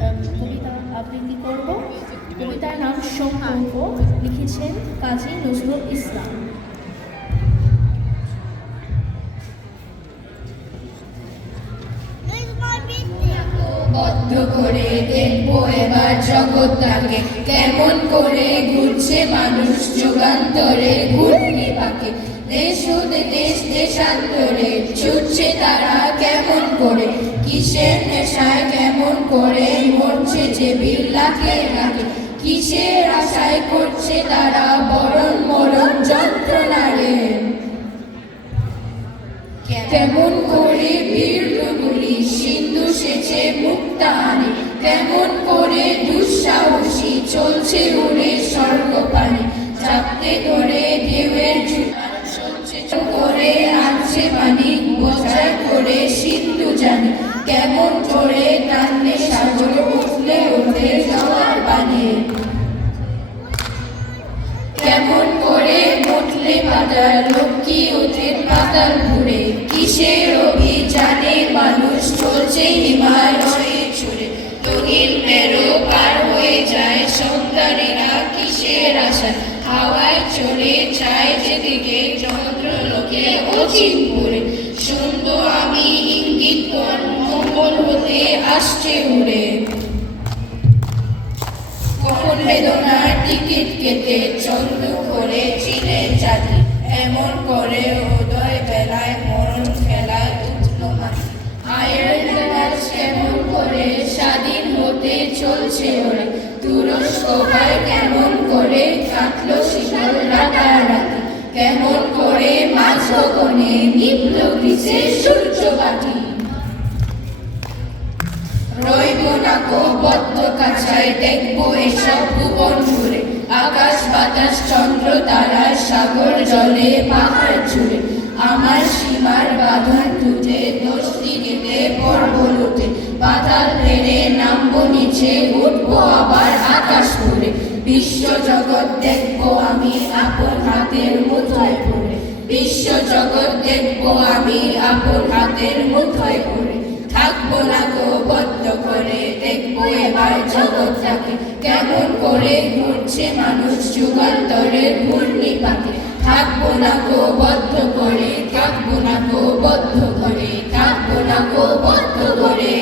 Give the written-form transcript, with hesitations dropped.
কবিতা আবৃত্তি করব। কবিতার নাম সম্পর্ক, লিখেছেন কাজী নজরুল ইসলাম। বদ্ধ করে দেখবো এবার জগৎটাকে, কেমন করে ঘুরছে মানুষ যুগান্তরে ঘূর্ণি পাকে। দেশ হতে দেশ দেশান্তরে ছুটছে তারা কেমন করে, কিসের নেশায় কেমন করে মরছে যে বিল্লাকে রাখে। কিসের আশায় করছে তারা বরণ মরণ যন্ত্রণারে, কেমন করে বীরগুলি সিন্ধু সেচে মুক্তা আনে। কেমন করে দুঃসাহসী চলছে উড়ে স্বর্গপানে, চাপতে ধরে ঢেউয়ের সঞ্চয় করে আনছে পানি, বোঝায় করে সিন্ধু জানে। কেমন করে টানলে সাগর উঠলে ওঠে জোয়ার বানে, কেমন করে উঠলে পাতাল লক্ষ্মী ওঠে পাতাল ঘুরে। কিসের অভিযানে মানুষ চলছে হিমালয়ে ছুড়ে, তহিল মেরো পার হয়ে যায় সন্তানেরা কিসের আশা। হাওয়ায় চড়ে যায় যেদিকে চন্দ্রলোকে অচিনপুরে, শুনবো আমি ইঙ্গিত মঙ্গল হতে আসছে উড়ে। কখন বেদনার টিকিট কেটে চন্দ্র করে চিনে জাতি, এমন করে উদয় বেলায় মরণ খেলায় উঠল মাটি। আয়ারল্যান্ড কেমন করে স্বাধীন হতে চলছে ওরে, তুরস্ক ভাই কেমন করে কাটলো শিকল রাতারাতি। কেমন করে মাঝ গগনে নিভল গ্রীষে সূর্যবাতি, রইব না কো বদ্ধ কাছায় দেখবো এসব ভুবন ঘুরে। আকাশ বাতাস চন্দ্র তারা সাগর জলে পাহাড় জুড়ে, আমার সীমার বাঁধন টুটে দোষটি দিতে পর্ব লুটে। পাতাল রেড়ে নামবো নিচে উঠবো আবার আকাশ পুরে, বিশ্ব জগৎ দেখবো আমি আপন হাতের মুঠোয় পড়ে। বিশ্ব জগৎ দেখবো আমি আপন হাতের মুঠোয় পড়ে, থাকবো না গো বদ্ধ করে দেখবো এবার জগৎটাকে, কেমন করে ঘুরছে মানুষ যুগান্তরের ঘূর্ণি পাকে। থাকবো না গো বদ্ধ করে, থাকবো না গো বদ্ধ করে, থাকবো না গো বদ্ধ করে।